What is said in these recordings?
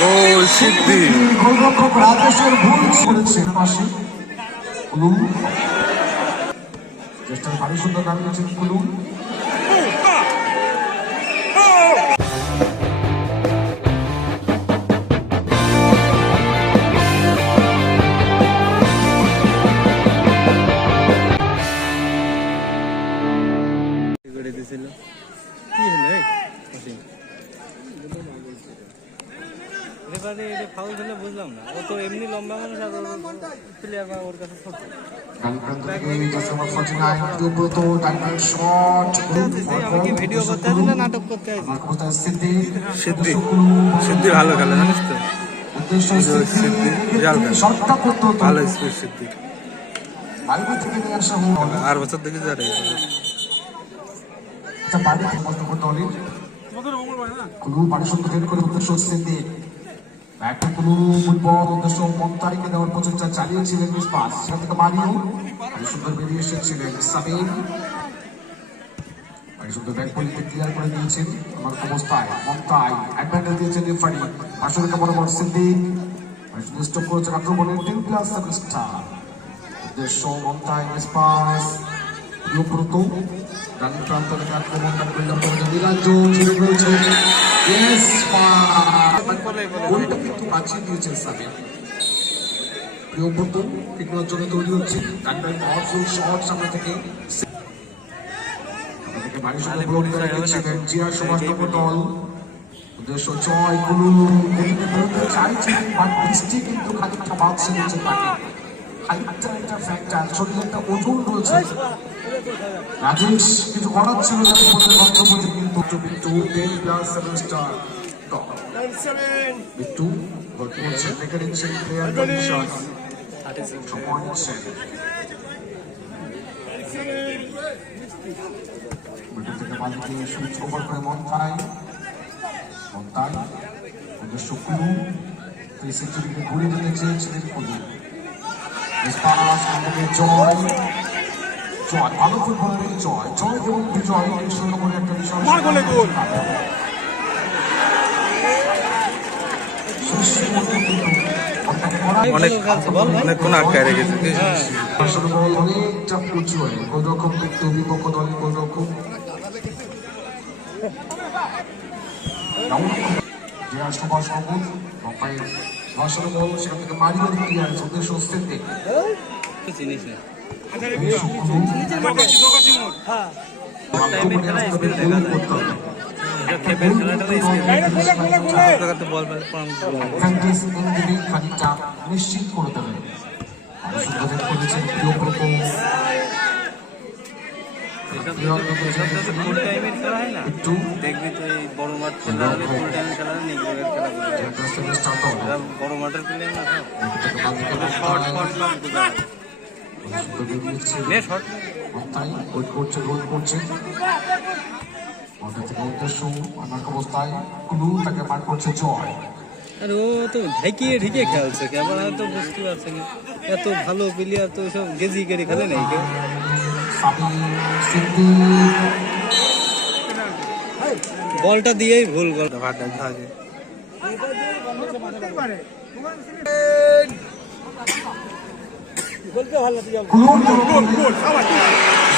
গোল সিদ্ধি। গোলরক্ষক রাজেশের ভুল করেছে পাশে কুলুম। চেষ্টার ভারী সুন্দর নামিয়েছেন কুলুম। ফাউল হলে বুঝলাম না। ও তো এমনি লম্বা মানুষ, আর প্লেয়ার বা ওর কাছে ছোট ভিডিও করতে নাটক করতে আছি সিদ্ধি সিদ্ধি ভালো খেলে জানিস তো সিদ্ধি বিশাল খেলে ভালো স্পিড সিদ্ধি আর বছর দেখি যা রে কুলু সুন্দর হেড করে উদ্দেশ্য সিদ্ধি কুলু ফুটবল উদ্দেশ্য মন্তারিকে দেওয়ার প্রচেষ্টা চালিয়েছিলেন মিসপাস সেখান থেকে মারিও সুন্দর বেরিয়ে সুন্দর ব্যাক বলিতে ক্লিয়ার করে দিয়েছেন। আমার অবস্থায় মন্তাই অ্যাডভান্টেজ দিয়েছেন রেফারি আসলে সিদ্দিক। বাড়ি সুন্দর স্টপ করেছেন আক্রমণের টেন প্লাস সেভেন স্টার উদ্দেশ্য মন্তাই মিসপাস ইউপ্রুত ডান প্রান্ত থেকে গোলটা কিন্তু বাঁচিয়ে দিয়েছেন সাবিন প্রিয়ব্রত ঠিক জন্য তৈরি হচ্ছে। কান্ডার পাওয়ারফুল শট সামনে থেকে জিয়া সুভাষনগর দল। উদ্দেশ্য জয় গুলু গতিতে বাট বৃষ্টি কিন্তু খানিকটা বাঁচছে নিচে তাকে হাইটটা একটা ফ্যাক্টর শরীরে একটা ওজন রয়েছে রাজেশ কিছু করার ছিল বক্তব্য কিন্তু Bittu ten plus seven star Bittu player সময় থেকে বালতি সুইচ ওভার করে মন্থাই। মন্থাই উদ্দেশ্য কুলু এই সেঞ্চুরিকে ঘুরে দিতে চেয়েছিলেন কুলু জয়। জয় ভালো ফুটবলের জয় জয় এবং বিজয় এই করে একটা বিষয় অনেক অনেকক্ষণ আটকায় রেখেছে। আসলে বল অনেকটা উঁচু হয়। কোন রকম কিন্তু বিপক্ষ দলের কোন রকম যে বল সেখান থেকে মারিও চিনিস না নিশ্চিত করে দেবে আর সুন্দর করেছেন প্রিয় প্রকোপ ফুল টাইমের খেলা না একটু দেখবি তো এই বড় মাঠের প্লেয়ার না বুঝা নে শর্ট মাথায় ওয়েট করছে গোল করছে। মাথা থেকে অবস্থায় কুলু তাকে মার করছে জয়। আর ও তো ঢেকিয়ে ঢেকিয়ে খেলছে হয়তো বুঝতে পারছে না। এত ভালো প্লেয়ার তো সব গেজি করে খেলে নাই কেউ। বলটা দিয়েই ভুল গল ভাটা থাকে।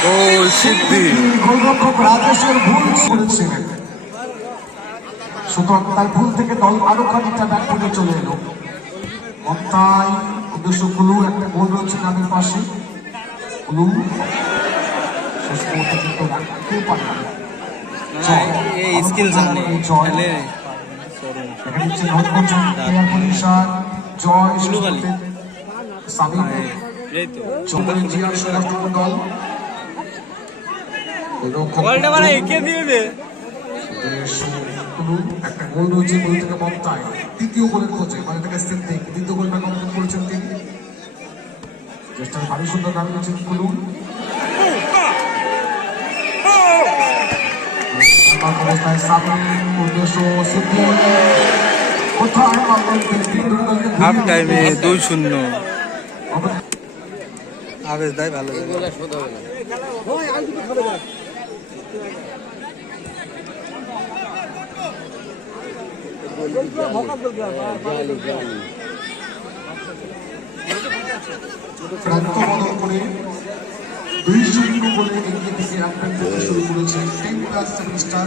গোল সিদ্ধি গোলরক্ষক রাজেশের ভুল করেছিলেন সুতরাং তার ভুল থেকে দল আরও খানিকটা ব্যাক থেকে চলে এলো। তাই উদ্দেশ্য কুলু একটা গোল রয়েছে নামের পাশে। কুলু শেষ মুহূর্তে কিন্তু রাখতে পারে এই স্কিল জানে। জয়। খেলে। জয় কুলুবালি। সাবিন এই তো। জিয়ার সমর্থক দল বলটা মানে এঁকে দিয়ে দে। একটা গোল রয়েছে গোল থেকে মমতায় তৃতীয় গোলের খোঁজে মানে থেকে সিদ্দিক দ্বিতীয় গোলটা কমপ্লিট করেছেন তিনি। ভারী সুন্দর নামিয়েছেন অবস্থায় সাবিন উদ্দেশ্য কোথায়? হাফ টাইমে দুই শূন্য। আবেশ দেয় ভালো দুই শূন্য বলে এগিয়ে থেকে রানটান শুরু করেছে টেন প্লাস সেভেন স্টার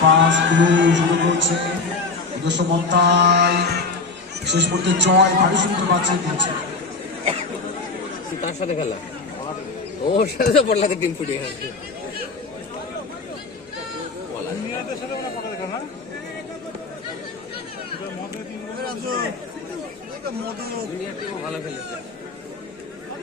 পাসগুলো শুরু করছে। নিজস্ব মন্তায় শেষ পর্যন্ত জয় ভারী সুন্দর বাঁচিয়ে দিয়েছে তার সাথে খেলা? ওর সাথে তো পড়লাতে টিম ফুটে গেছে ভালো খেলেছে নিগ্রো টিম জিতে গেল হ্যাঁ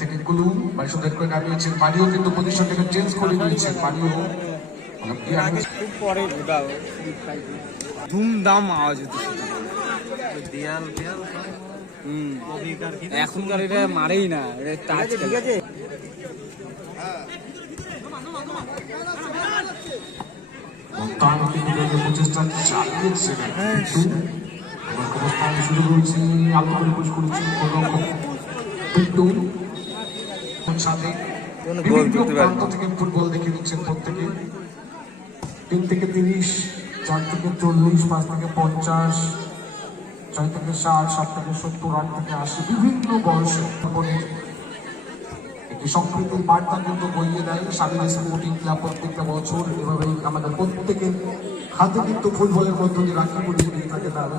থেকে কুলু বাড়ি করে নামিয়েছেন মারিও কিন্তু পজিশনটাকে চেঞ্জ করে দিয়েছেন মারিও পরে ধুমধাম আওয়াজ হতো। দেয়াল দেয়াল এখনকার এটা মারেই না ঠিক আছে প্রচেষ্টা অবস্থান শুরু করেছে করে পুশ করেছে কিন্তু সাথে বিভিন্ন প্রান্ত থেকে ফুটবল দেখে দিচ্ছেন প্রত্যেকে। তিন থেকে তিরিশ চার থেকে চল্লিশ পাঁচ থেকে পঞ্চাশ ছয় থেকে ষাট সাত থেকে সত্তর আট থেকে আশি বিভিন্ন বয়সে ফুটবলের একটি সম্প্রীতির বার্তা কিন্তু বইয়ে দেয়। স্বাধীন স্পোর্টিং ক্লাব প্রত্যেকটা বছর এভাবেই আমাদের প্রত্যেকের হাতে কিন্তু ফুটবলের মধ্য দিয়ে রাখি পরিয়ে থাকে তারা।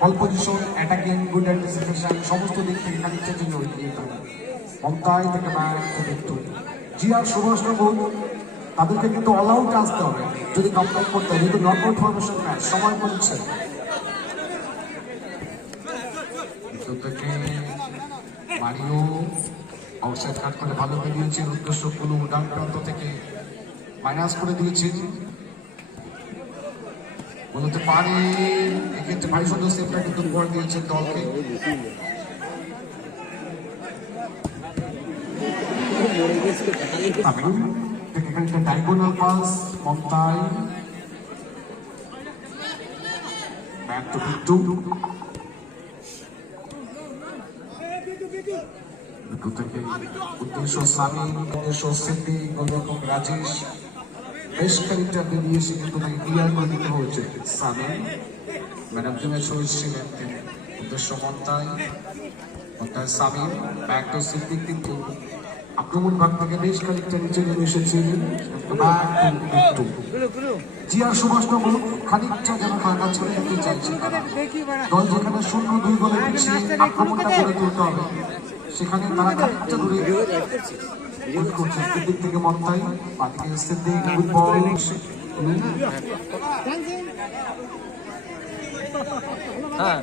Ball position attacking good anticipation সমস্ত দিক থেকে খানিকটা জন্য এগিয়ে থাকে মমতাই থেকে ব্যাক টু টু জি আর সুভাষবাবু তাদেরকে কিন্তু অল আউট আসতে হবে, যদি কমপ্লিট করতে হয়। যেহেতু নক আউট ফরমেশন ম্যাচ সময় পড়ছে মারিও আউটসাইড কাট করে ভালো বেরিয়েছেন। উদ্দেশ্য কোনো ডান প্রান্ত থেকে মাইনাস করে দিয়েছেন। বলতে পারে এক্ষেত্রে ভাই সুন্দর সেভটা কিন্তু করে দিয়েছেন দলকে। পাস টু থেকে রাজেশ। বেশ খানিকটা বেরিয়ে এসে কিন্তু ক্লিয়ার করে দিতে হয়েছে। সামিন ম্যাডাম তুমি ছিলেন তিনি উদ্দেশ্য মন্তাই মন্তাই সামিন ব্যাক টু সিদ্দিক কিন্তু আক্রমণ ভাগ থেকে বেশ খানিকটা নিচে নেমে এসেছিলেন জিয়া সুভাষবাবু খানিকটা যেন ফাঁকা ছেড়ে দিতে চাইছে দল যেখানে শূন্য দুই গোলে আক্রমণটা করে তুলতে হবে, সেখানে তারা খানিকটা দূরে গোল করছে দিক থেকে মন্তাই বাদিকে সিদ্দিক গুড বল হ্যাঁ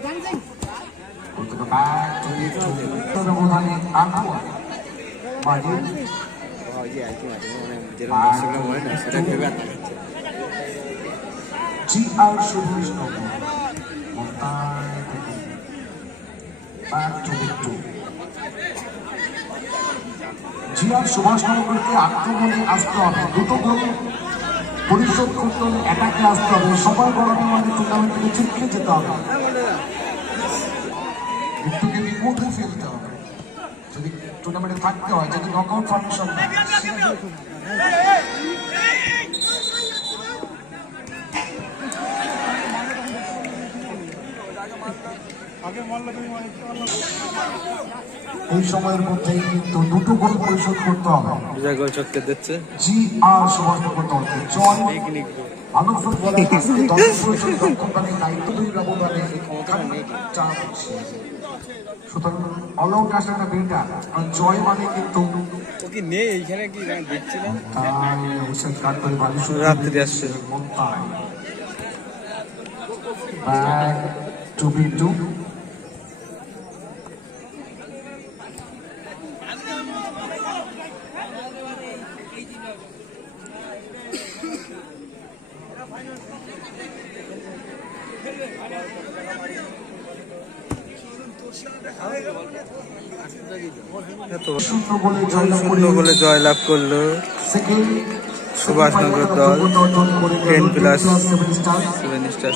ব্যবধানে থেকে ব্যাক টু জিয়া সুভাষনগরকে আক্রমণে আসতে হবে। দুটো গোল পরিশোধ করতে হলে অ্যাটাকে আসতে হবে। সবার গরমে মানে টুর্নামেন্ট থেকে যেতে হবে। মৃত্যুকে বিপদে ফেলতে হবে। যদি টুর্নামেন্টে থাকতে হয়, যদি নকআউট ফর্মেশন না এই সময়ের মধ্যেই কিন্তু দুটো গোল পরিশোধ করতে হবে। বিজয় গোল চক্কে দিচ্ছে জি আর ফুটবলার দক্ষতাকে দায়িত্ব দুই ব্যবধানে চাপ হচ্ছে। আসাটা বেটার। কারণ জয় মানে কিন্তু কি নেই? এইখানে কি দেখছি না হোসেন রাত্রি আসছে। মন্তায় ব্যাক টু বি টু শূন্য গোলে জয়লাভ শূন্য করে গোলে। জয়লাভ করল সুভাষনগর দল, টেন প্লাস সেভেন স্টার